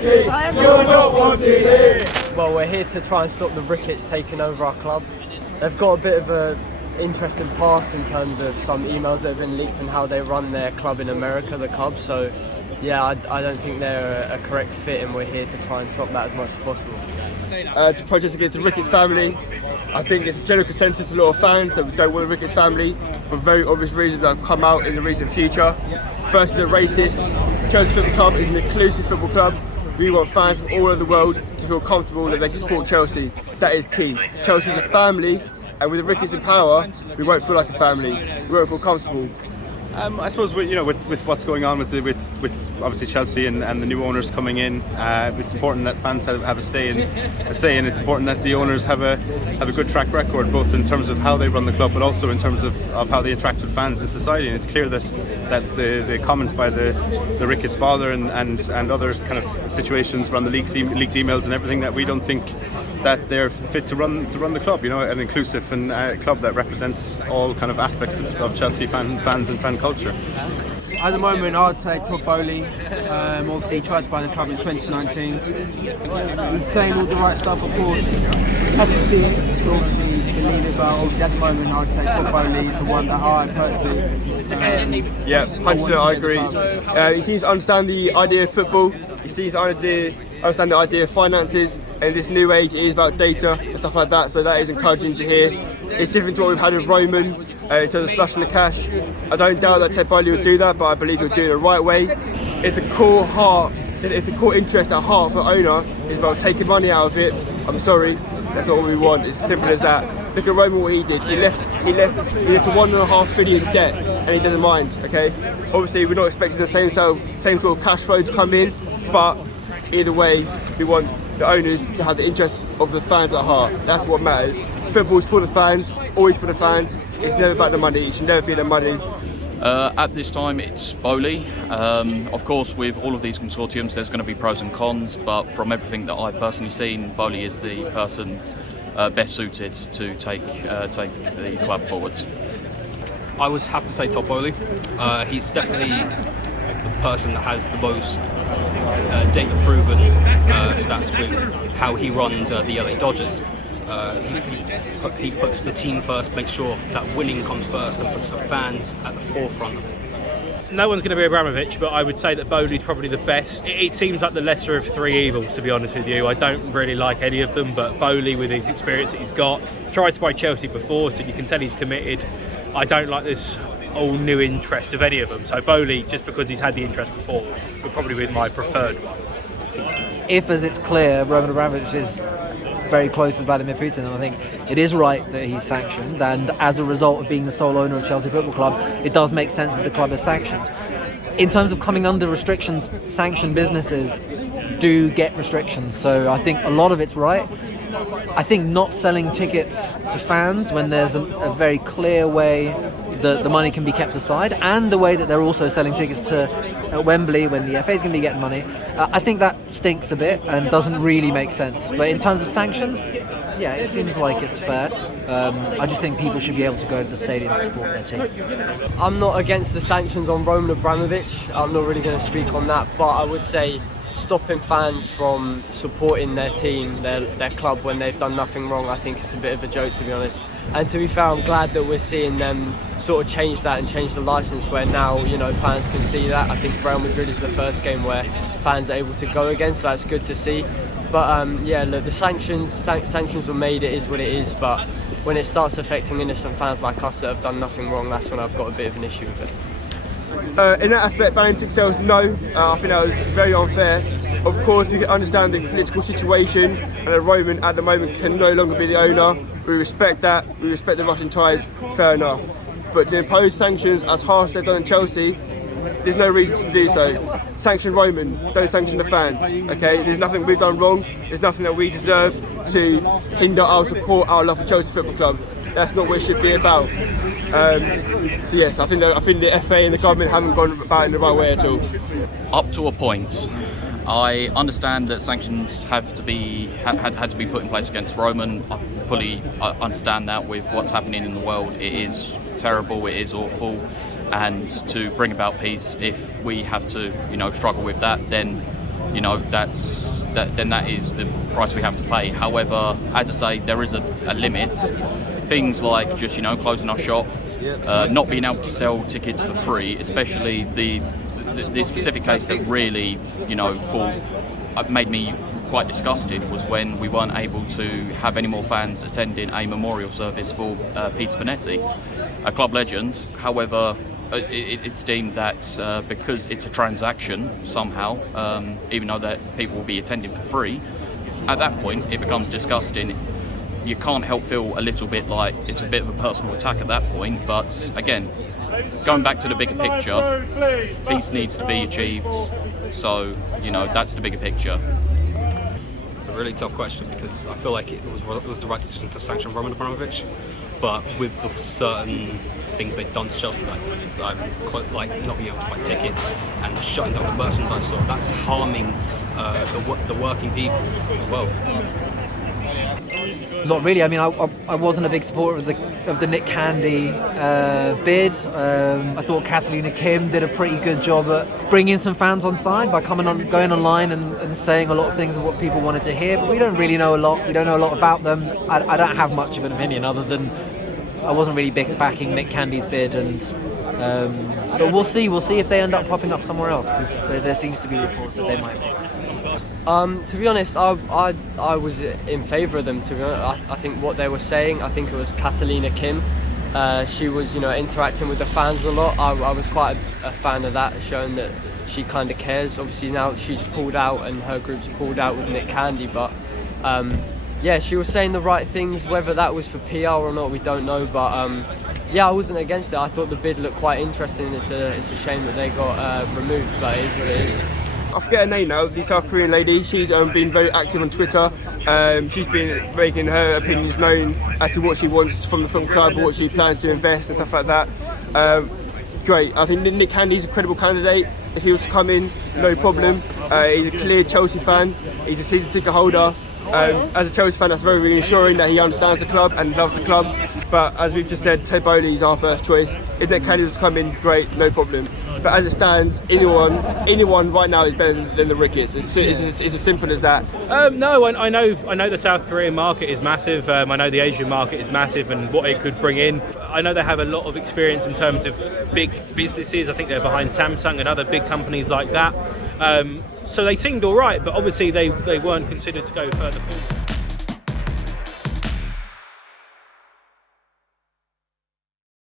this you're not wanted here. Well, we're here to try and stop the Ricketts taking over our club. They've got a bit of a interesting past in terms of some emails that have been leaked and how they run their club in America, the club. So yeah, I don't think they're a correct fit, and we're here to try and stop that as much as possible. To protest against the Ricketts family. I think there's a general consensus of a lot of fans that don't want the Ricketts family for very obvious reasons that have come out in the recent future. Firstly, they're racist. Chelsea Football Club is an inclusive football club. We want fans from all over the world to feel comfortable that they can support Chelsea. That is key. Chelsea is a family, and with the Ricketts in power, we won't feel like a family. We won't feel comfortable. I suppose with what's going on with obviously Chelsea and the new owners coming in, it's important that fans have a say, and it's important that the owners have a good track record, both in terms of how they run the club, but also in terms of how they interact with fans in society. And it's clear that the comments by the Ricketts father and other kind of situations around the leaked emails and everything, that we don't think that they're fit to run the club. An inclusive and club that represents all kind of aspects of Chelsea fans and fan culture. At the moment, I'd say Todd Bowley. Obviously, he tried to buy the club in 2019. He's saying all the right stuff, of course. You have to see it to obviously believe it, but obviously at the moment, I'd say Todd Bowley is the one that I personally. Yeah, 100%, I agree. He seems to understand the idea of football. He seems to understand the idea of finances. In this new age, it is about data and stuff like that, so that is encouraging to hear. It's different to what we've had with Roman in terms of splashing the cash. I don't doubt that Ted Bowley would do that, but I believe he'll do it the right way. If the core interest at heart for the owner is about taking money out of it, I'm sorry, that's not what we want. It's as simple as that. Look at Roman, what he did. He left to $1.5 billion debt, and he doesn't mind. Okay, obviously we're not expecting the same sort of cash flow to come in, but either way, we want the owners to have the interests of the fans at heart. That's what matters. Football's for the fans, always for the fans. It's never about the money. It should never be the money. At this time, it's Bowley. Of course, with all of these consortiums, there's going to be pros and cons, but from everything that I've personally seen, Bowley is the person best suited to take the club forwards. I would have to say Todd Bowley. He's definitely the person that has the most data-proven stats with how he runs the LA Dodgers. He puts the team first, makes sure that winning comes first, and puts the fans at the forefront of it. No one's going to be Abramovich, but I would say that Bowley's probably the best. It seems like the lesser of three evils, to be honest with you. I don't really like any of them, but Bowley, with his experience that he's got, tried to buy Chelsea before, so you can tell he's committed. I don't like this all new interest of any of them. So Bowley, just because he's had the interest before, would probably be my preferred one. If, as it's clear, Roman Abramovich is very close with Vladimir Putin, and I think it is right that he's sanctioned, and as a result of being the sole owner of Chelsea Football Club, it does make sense that the club is sanctioned. In terms of coming under restrictions, sanctioned businesses do get restrictions, so I think a lot of it's right. I think not selling tickets to fans when there's a very clear way that the money can be kept aside, and the way that they're also selling tickets to Wembley when the FA is going to be getting money, I think that stinks a bit and doesn't really make sense. But in terms of sanctions, yeah, it seems like it's fair. I just think people should be able to go to the stadium to support their team. I'm not against the sanctions on Roman Abramovich. I'm not really going to speak on that, but I would say stopping fans from supporting their team, their club, when they've done nothing wrong, I think it's a bit of a joke, to be honest. And to be fair, I'm glad that we're seeing them sort of change that and change the licence, where now, fans can see that. I think Real Madrid is the first game where fans are able to go again, so that's good to see. But look, the sanctions were made, it is what it is, but when it starts affecting innocent fans like us that have done nothing wrong, that's when I've got a bit of an issue with it. In that aspect, banning ticket sales, no. I think that was very unfair. Of course, we can understand the political situation, and that Roman at the moment can no longer be the owner. We respect that. We respect the Russian ties. Fair enough. But to impose sanctions as harsh as they've done in Chelsea, there's no reason to do so. Sanction Roman, don't sanction the fans. Okay, there's nothing we've done wrong. There's nothing that we deserve to hinder our support, our love for Chelsea Football Club. That's not what it should be about. So yes, I think the FA and the government haven't gone about it in the right way at all. Up to a point. I understand that sanctions had to be put in place against Roman. I fully understand that with what's happening in the world. It is terrible, it is awful, and to bring about peace, if we have to struggle with that, then you know, then that is the price we have to pay. However, as I say, there is a limit. Things like just, you know, closing our shop, not being able to sell tickets for free, especially the specific case that really, you know, made me quite disgusted was when we weren't able to have any more fans attending a memorial service for Peter Bonetti, a club legend. However, it's deemed that because it's a transaction somehow, even though that people will be attending for free, at that point it becomes disgusting. You can't help feel a little bit like it's a bit of a personal attack at that point. But again, going back to the bigger picture, peace needs to be achieved. So, you know, that's the bigger picture. It's a really tough question because I feel like it was the right decision to sanction Roman Abramovich, but with the certain things they've done to Chelsea, like not being able to buy tickets and shutting down the merchandise store, that's harming the working people as well. Not really. I mean, I wasn't a big supporter of the Nick Candy bid. I thought Catalina Kim did a pretty good job at bringing some fans on side by going online and saying a lot of things of what people wanted to hear. But we don't really know a lot. We don't know a lot about them. I don't have much of an opinion other than I wasn't really big backing Nick Candy's bid, and but we'll see. We'll see if they end up popping up somewhere else, because there seems to be reports that they might be. To be honest, I was in favour of them. To be honest, I think what they were saying, I think it was Catalina Kim. She was, you know, interacting with the fans a lot. I was quite a fan of that, showing that she kind of cares. Obviously now she's pulled out and her group's pulled out with Nick Candy, but yeah, she was saying the right things. Whether that was for PR or not, we don't know. But yeah, I wasn't against it. I thought the bid looked quite interesting. It's a shame that they got removed, but it is what it is. I forget her name now, the South Korean lady. She's been very active on Twitter. She's been making her opinions known as to what she wants from the football club, what she plans to invest and stuff like that. Great. I think Nick Candy's a credible candidate. If he was to come in, no problem. He's a clear Chelsea fan. He's a season ticket holder. As a Chelsea fan, that's very reassuring that he understands the club and loves the club. But as we've just said, Ted Bowley is our first choice. If Nick Candy was to come in, great, no problem. But as it stands, anyone right now is better than the Ricketts. It's as simple as that. No, I know the South Korean market is massive. I know the Asian market is massive and what it could bring in. I know they have a lot of experience in terms of big businesses. I think they're behind Samsung and other big companies like that. So they seemed all right, but obviously they weren't considered to go further forward.